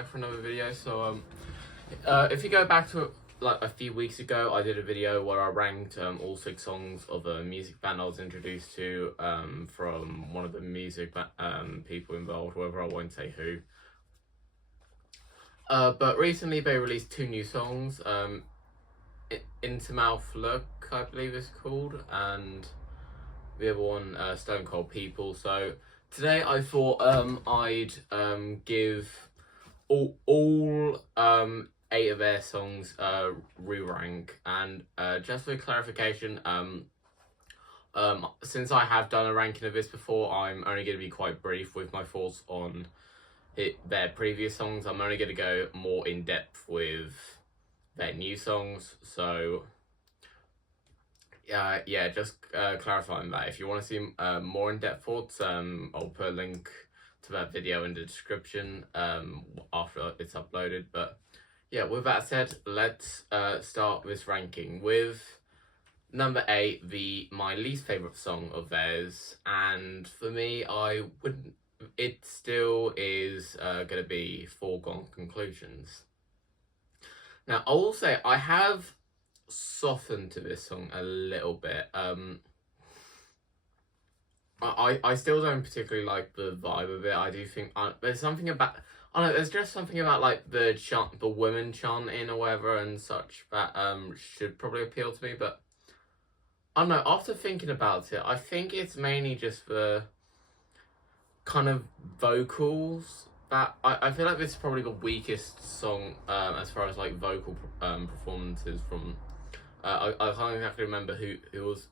back for another video. So if you go back to like a few weeks ago, I did a video where I ranked all 6 songs of a music band I was introduced to from one of the music people involved, whether I won't say who. But recently they released 2 new songs. Into Mouth Look, I believe it's called, and the other one, Stone Cold People. So today I thought I'd give all 8 of their songs re-rank, and just for clarification, since I have done a ranking of this before, I'm only going to be quite brief with my thoughts on their previous songs. I'm only going to go more in depth with their new songs. So yeah, just clarifying that if you want to see more in-depth thoughts, I'll put a link to that video in the description after it's uploaded. But yeah, with that said, let's start this ranking with number 8, my least favorite song of theirs, and for me, it still is gonna be Foregone Conclusions. Now, I will say I have softened to this song a little bit. I still don't particularly like the vibe of it. I do think there's something about, I don't know, there's just something about like the women chanting or whatever and such that should probably appeal to me. But I don't know, after thinking about it, I think it's mainly just the kind of vocals that I feel like this is probably the weakest song as far as like vocal performances from. I can't exactly remember who was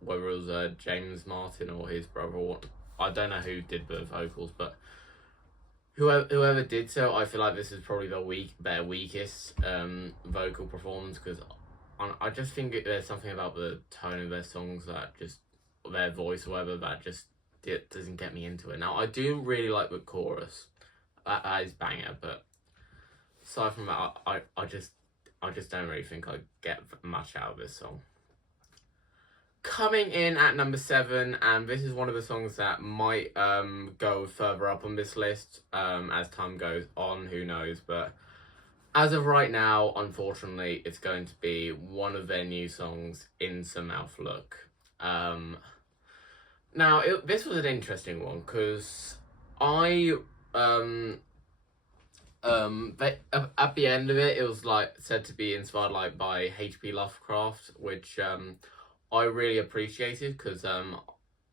whether it was James Martin or his brother, or I don't know who did the vocals, but whoever did so, I feel like this is probably their weakest vocal performance, because I just think there's something about the tone of their songs that just, their voice or whatever, that just doesn't get me into it. Now I do really like the chorus, that is banger, but aside from that, I just don't really think I get much out of this song. Coming in at number 7, and this is one of the songs that might go further up on this list as time goes on, who knows, but as of right now, unfortunately, it's going to be one of their new songs, Into Mouth Look. Now, this was an interesting one, because at the end of it, it was like said to be inspired like by H.P. Lovecraft, which I really appreciated, because I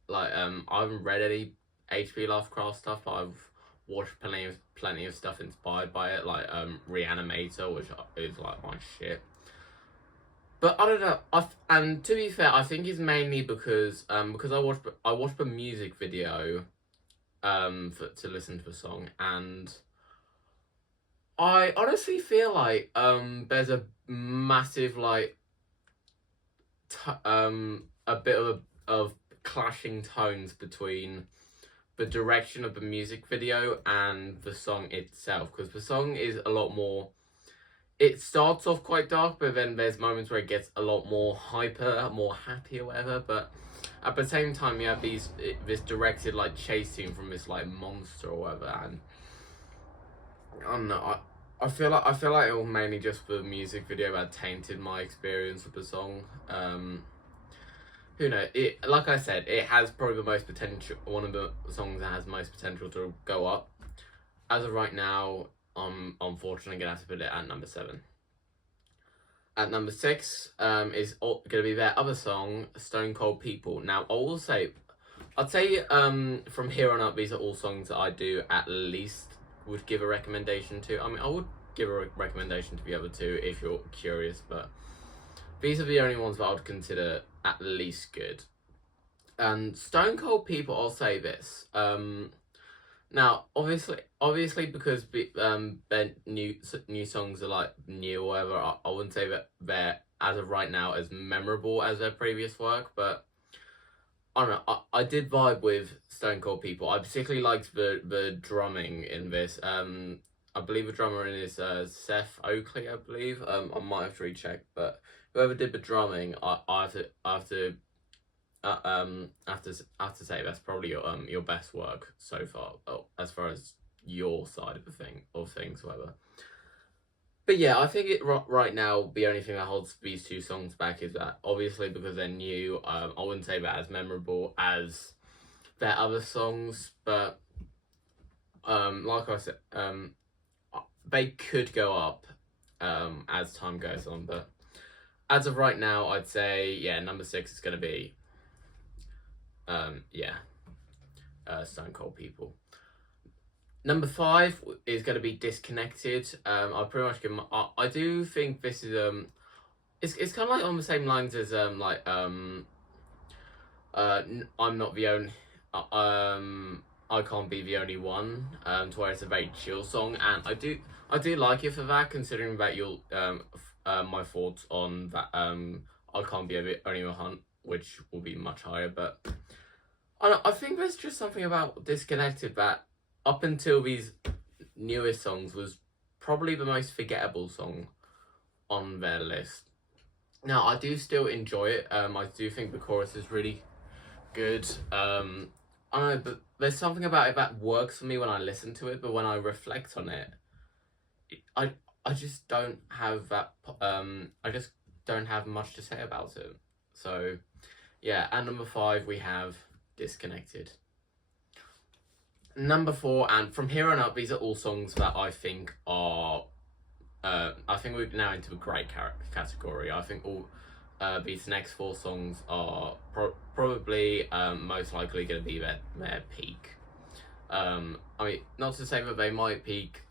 haven't read any H.P. Lovecraft stuff, but I've watched plenty of stuff inspired by it, like Reanimator, which is like my shit. But I don't know. And to be fair, I think it's mainly because I watched the music video to listen to the song, and I honestly feel like there's a massive like a bit of clashing tones between the direction of the music video and the song itself, because the song is a lot more, it starts off quite dark, but then there's moments where it gets a lot more hyper, more happy or whatever, but at the same time you have this directed like chase scene from this like monster or whatever, and I don't know, I feel like it was mainly just the music video that tainted my experience with the song. Who knows? Like I said, it has probably the most potential, one of the songs that has most potential to go up. As of right now, I'm unfortunately gonna have to put it at number 7. At number 6 is gonna be their other song, Stone Cold People. Now I'd say from here on out, these are all songs that I do at least would give a recommendation to. I mean, I would give a recommendation to the other 2 if you're curious, but these are the only ones that I would consider at least good. And Stone Cold People, I'll say this. Now, obviously, because their new songs are like new or whatever, I wouldn't say that they're, as of right now, as memorable as their previous work, but I don't know, I did vibe with Stone Cold People. I particularly liked the drumming in this. I believe the drummer in is Seth Oakley, I believe. I might have to recheck, but whoever did the drumming, I have to say that's probably your best work so far, as far as your side of things, whatever. But yeah, I think right now the only thing that holds these two songs back is that obviously because they're new, I wouldn't say they're as memorable as their other songs, but like I said, they could go up as time goes on. But as of right now, I'd say yeah, number 6 is gonna be Stone Cold People. Number 5 is going to be Disconnected. I'll pretty much give them. I do think this is it's kind of like on the same lines as I'm not the only I can't be the only one. To where it's a very chill song, and I do like it for that, considering that you'll my thoughts on that I can't be the only one, which will be much higher, but I think there's just something about Disconnected that up until these newest songs was probably the most forgettable song on their list. Now I do still enjoy it. I do think the chorus is really good. I don't know, but there's something about it that works for me when I listen to it. But when I reflect on it, I just don't have that. I just don't have much to say about it. So yeah, at number 5 we have Disconnected. Number 4, and from here on up, these are all songs that I think are. I think we're now into a great category. I think all these next 4 songs are probably most likely going to be their peak. I mean, not to say that they might peak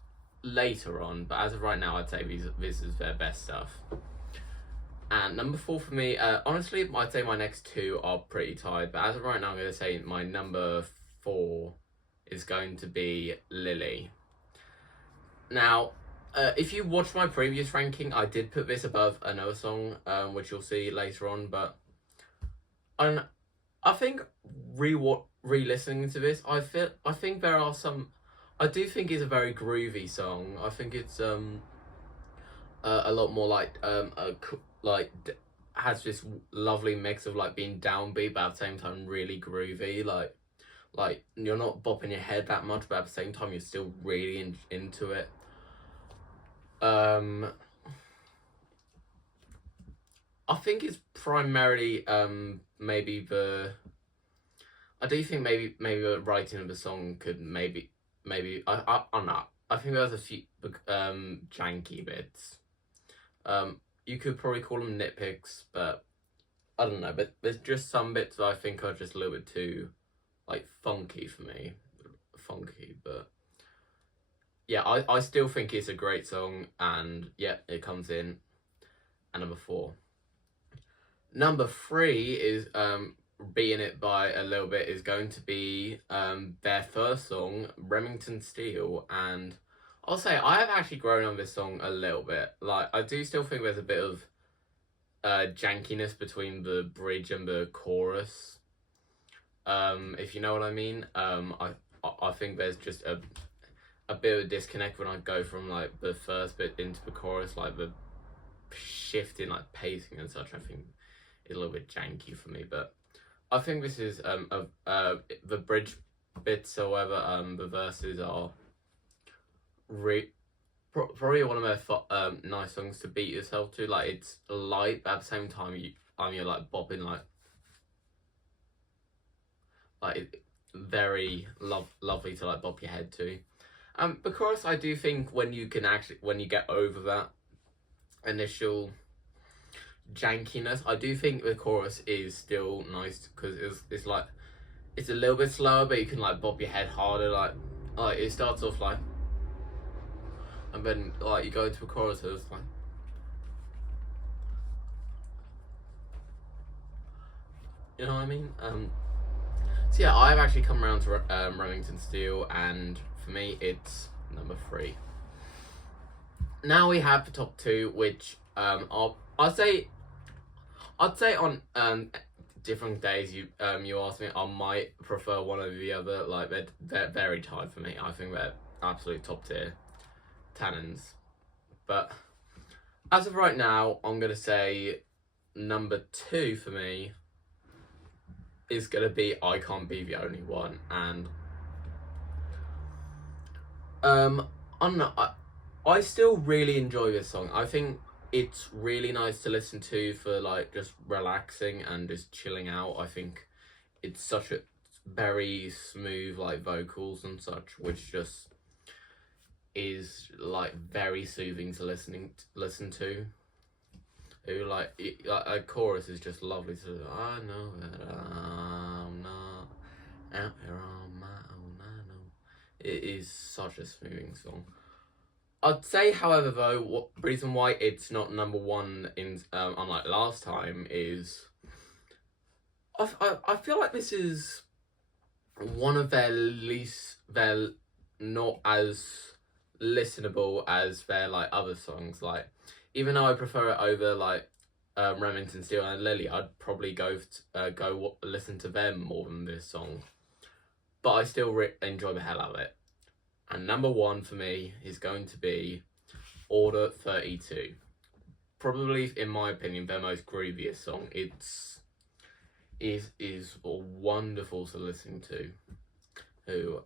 later on, but as of right now, I'd say this is their best stuff. And number 4 for me, honestly, I'd say my next 2 are pretty tied, but as of right now, I'm going to say my number 4 is going to be Lily. Now, if you watch my previous ranking, I did put this above another song, which you'll see later on, but I think re-listening to this, I think there are some. I do think it's a very groovy song. I think it's a lot more like has this lovely mix of like being downbeat but at the same time really groovy, like you're not bopping your head that much, but at the same time you're still really into it. I think it's primarily maybe I do think maybe the writing of the song could maybe I'm not. I think there's a few janky bits. You could probably call them nitpicks, but I don't know. But there's just some bits that I think are just a little bit too like funky for me. But yeah, I still think it's a great song, and yeah, it comes in at number 4. Number 3 is beating it by a little bit is going to be their first song, Remington Steele, and I'll say I have actually grown on this song a little bit. Like I do still think there's a bit of jankiness between the bridge and the chorus. If you know what I mean. I think there's just a bit of a disconnect when I go from like the first bit into the chorus, like the shift in like pacing and such. I think is a little bit janky for me, but I think this is the bridge bits. However, the verses are probably one of my nice songs to beat yourself to. Like it's light, but at the same time you're like bopping like very lovely to like bop your head to. Because I do think when you get over that initial jankiness, I do think the chorus is still nice because it's like it's a little bit slower, but you can like bob your head harder. Like it starts off like, and then like you go into a chorus, and it's like. You know what I mean? So yeah, I've actually come around to Remington Steele, and for me, it's number 3. Now we have the top 2, which I'd say on different days you ask me, I might prefer one over the other. Like they're very tied for me. I think they're absolute top tier, Tannens. But as of right now, I'm gonna say number 2 for me is gonna be I Can't Be the Only One, and I don't know. I still really enjoy this song. I think it's really nice to listen to for like just relaxing and just chilling out. I think it's such a very smooth like vocals and such, which just is like very soothing to listen to. Who like a chorus is just lovely to. I know that I'm not out here on my own. I know it is such a smoothing song. I'd say, however, though, what reason why it's not number one in unlike last time is I feel like this is one of their not as listenable as their like other songs. Like, even though I prefer it over like Remington Steele and Lily, I'd probably go listen to them more than this song. But I still enjoy the hell out of it. And number one for me is going to be Order 32. Probably, in my opinion, their most grooviest song. Is wonderful to listen to. Who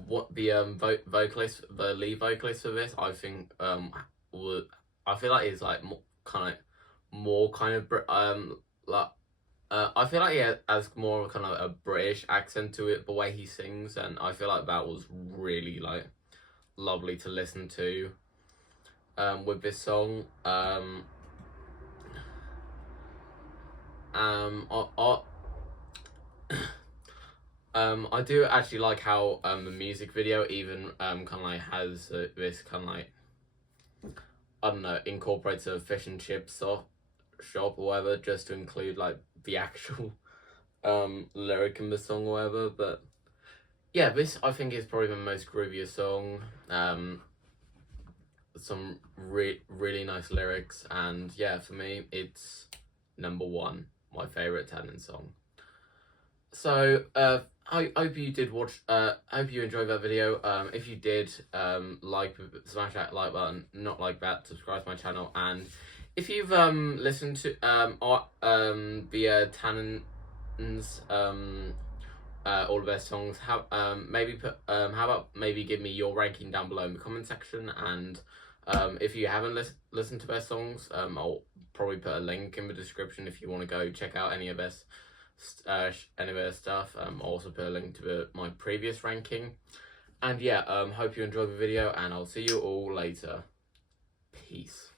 what the vocalist, the lead vocalist for this, I think I feel like he's like more kind of like I feel like he has more of kind of a British accent to it, the way he sings, and I feel like that was really like lovely to listen to with this song. I do actually like how the music video even kind of like has this kind of like, I don't know, incorporates a fish and chips shop or whatever, just to include like the actual lyric in the song or whatever. But yeah, this I think is probably the most grooviest song. Some really nice lyrics, and yeah, for me it's number one, my favorite Tannens song. So I hope you did watch. Hope you enjoyed that video. If you did, smash that like button. Not like that. Subscribe to my channel, and if you've listened to the Tannens all of their songs, maybe put how about maybe give me your ranking down below in the comment section, and if you haven't listened to their songs, I'll probably put a link in the description if you want to go check out any of their stuff. I'll also put a link to my previous ranking. And yeah, hope you enjoyed the video, and I'll see you all later. Peace.